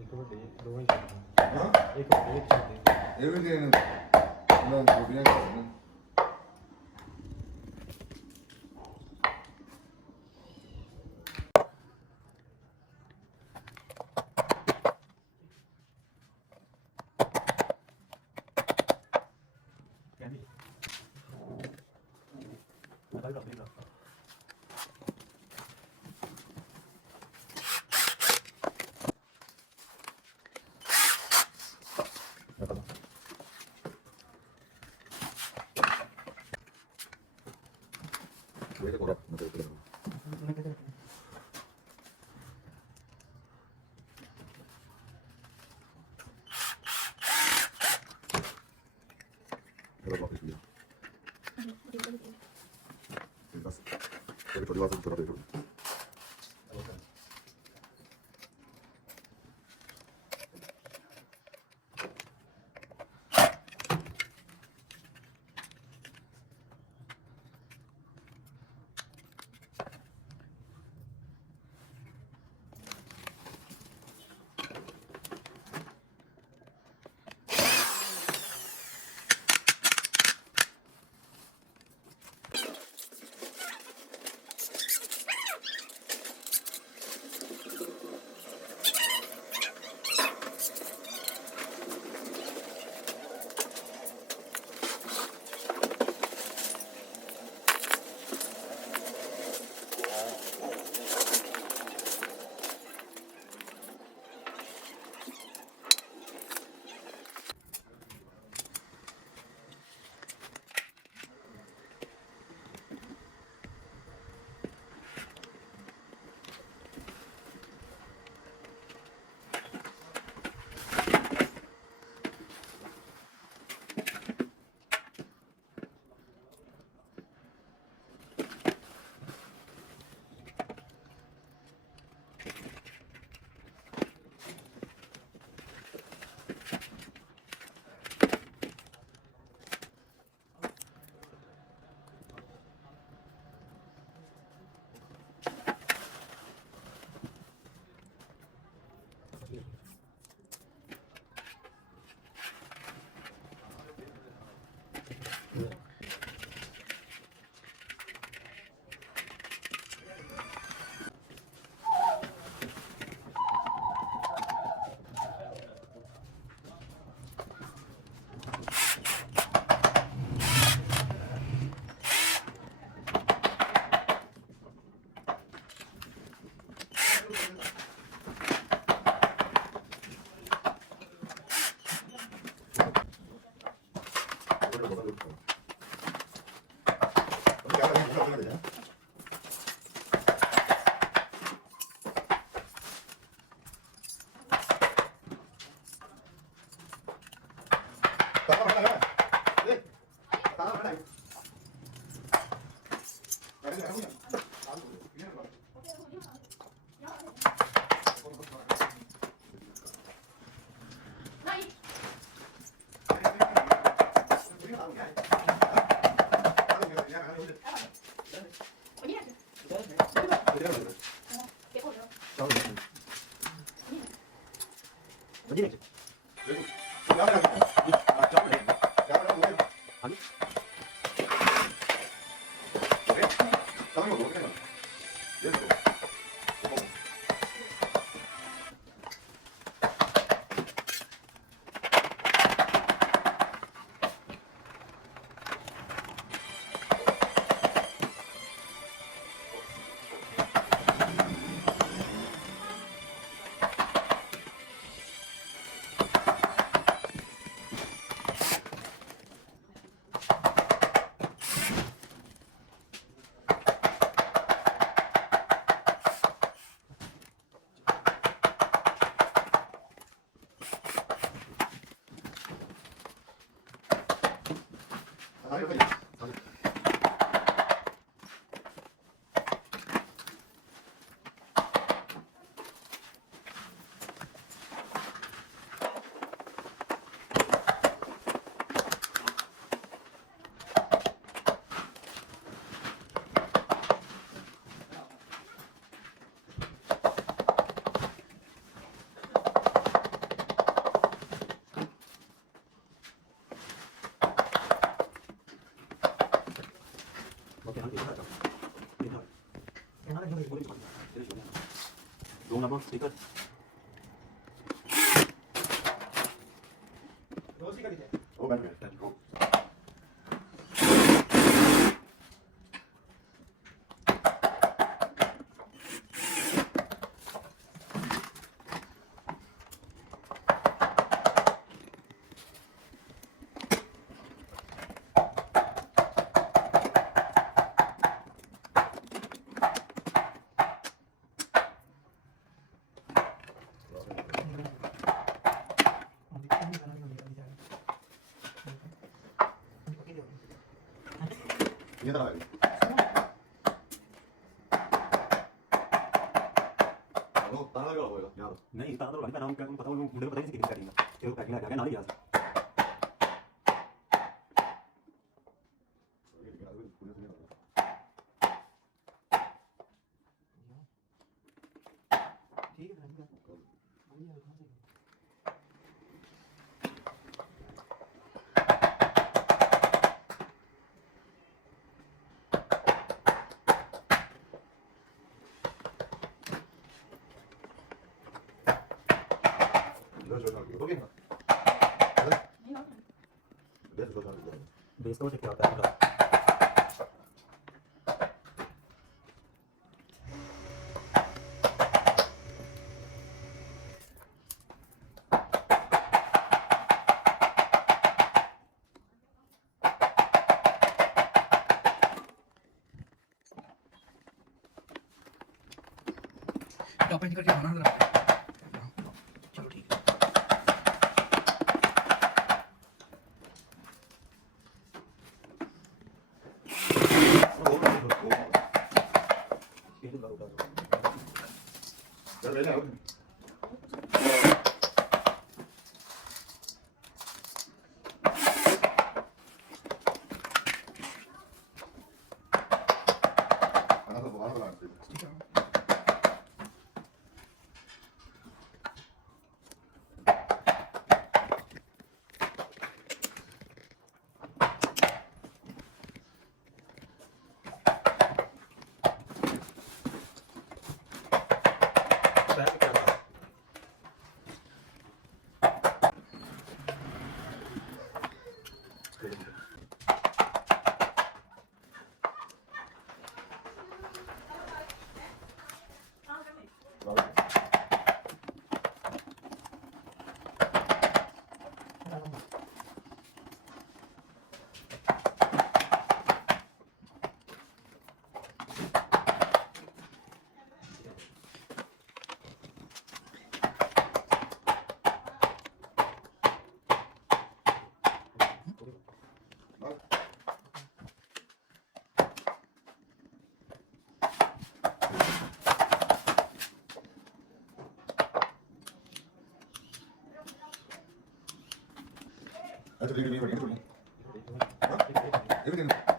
ਇੱਕ ਵੱਡੇ ਦੋਵੇਂ ਛੋਟੇ ਹਾਂ ਇੱਕ ਵੱਡੇ ਇੱਕ ਛੋਟੇ ਇਹ ਵੀ ਦੇਣ ਉਹਨਾਂ ਨੂੰ ਛੋਟੀਆਂ ਕਰਨਾ Voy a decorar, no te lo Đúng lắm không? Tí cân. Ô bên kìa. Ô. Như thế nào vậy? Ồ, tao nói rồi rồi. Nhau. नहीं इतना तो मैं नाम क्या पता हूँ मुझे पता ही नहीं कितनी पैकिंग है तेरे को पैकिंग लगा के ना नहीं दिया बेस को चेक क्या होता है मतलब ओपन करके आना जरा चलो ठीक है Chल ले ले आओ आना तो बाहर लगा दे ठीक है अच्छा ठीक है नहीं बढ़िया हाँ ये भी